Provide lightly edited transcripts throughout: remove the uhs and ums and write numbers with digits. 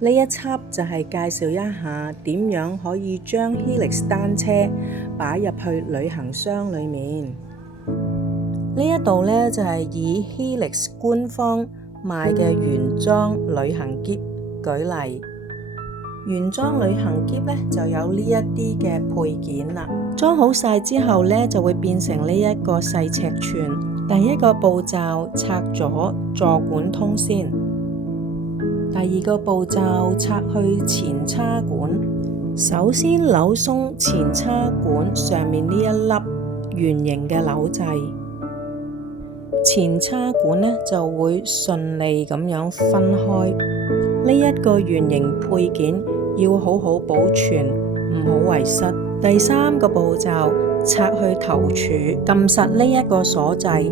呢一輯就係介紹一下點樣可以將 Helix 單車擺入去旅行箱裏面。呢一度呢，就係以 Helix 官方賣嘅原裝旅行篋舉例。原裝旅行篋呢，就有呢一啲嘅配件啦，裝好晒之後呢，就會變成呢一個細尺寸。第一個步驟拆咗座管通先，第二個步驟拆去前叉管。首先扭鬆前叉管上面呢一粒圓形嘅扭掣，前叉管呢就會順利咁樣分開。呢一個圓形配件要好好保存，唔好遺失。第三個步驟拆去頭柱，撳實呢一個鎖掣，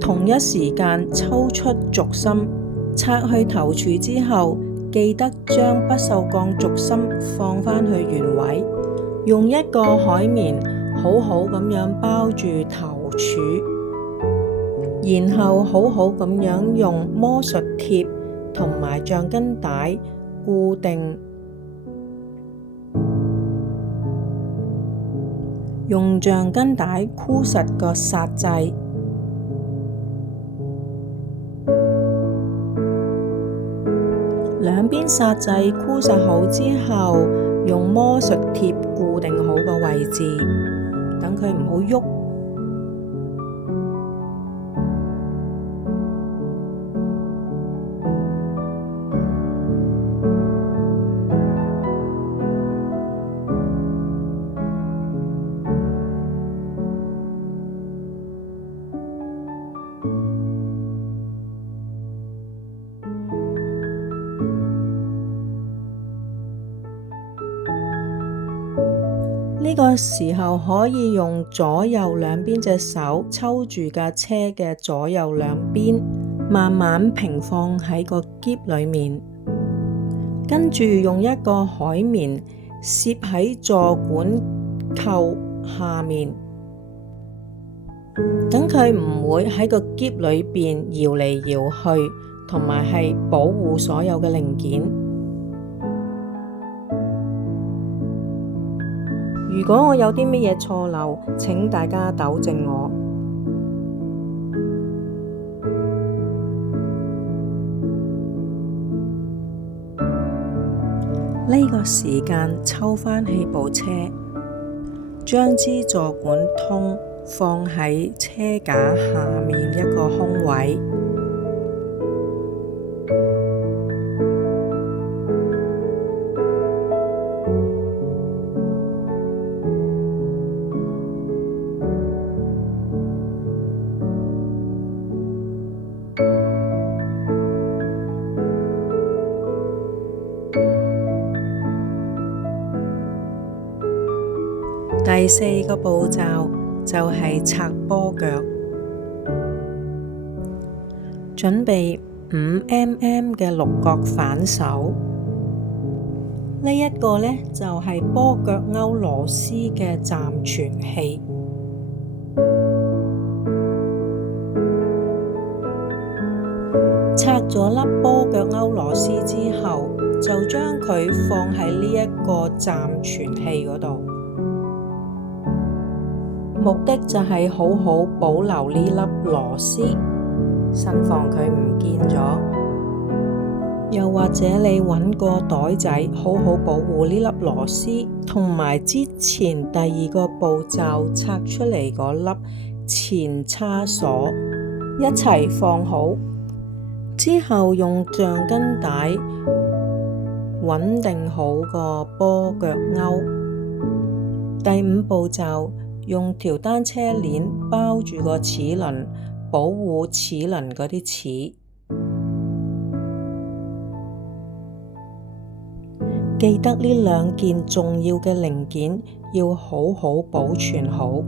同一時間抽出軸心。拆去頭柱之後，記得將不鏽鋼軸心放返去原位，用一個海綿好好咁樣包住頭柱，然後好好咁樣用魔術貼同埋橡筋帶固定，用橡筋帶箍實個剎掣。兩邊剎掣箍實好之後，用魔術貼固定好個位置，等佢唔好喐。呢個時候可以用左右兩邊隻手抽住架車嘅左右兩邊，慢慢平放喺個篋裏面，跟住用一個海綿攝喺座管扣下面，等佢唔會喺個篋裏邊搖嚟搖去，同埋係保護所有嘅零件。如果我有啲乜嘢錯漏，請大家糾正我。呢個時間抽返起部車，將支座管通放喺車架下面一個空位。第四個步驟就係拆波腳，準備5mm 嘅六角反手。呢一個呢，就係波腳勾螺絲嘅暫存器。拆咗粒波腳勾螺絲之後，就將佢放喺呢一個暫存器嗰度。目的就係好好保留呢粒螺絲，慎防佢唔見咗。又或者你揾個袋仔，好好保護呢粒螺絲，同埋之前第二個步驟拆出嚟嗰粒前叉鎖一齊放好。之後用橡筋帶穩定好個波腳勾。第五步驟，用條單車鏈包住個齒輪，保護齒輪嗰啲齒。記得呢兩件重要嘅零件要好好保存好。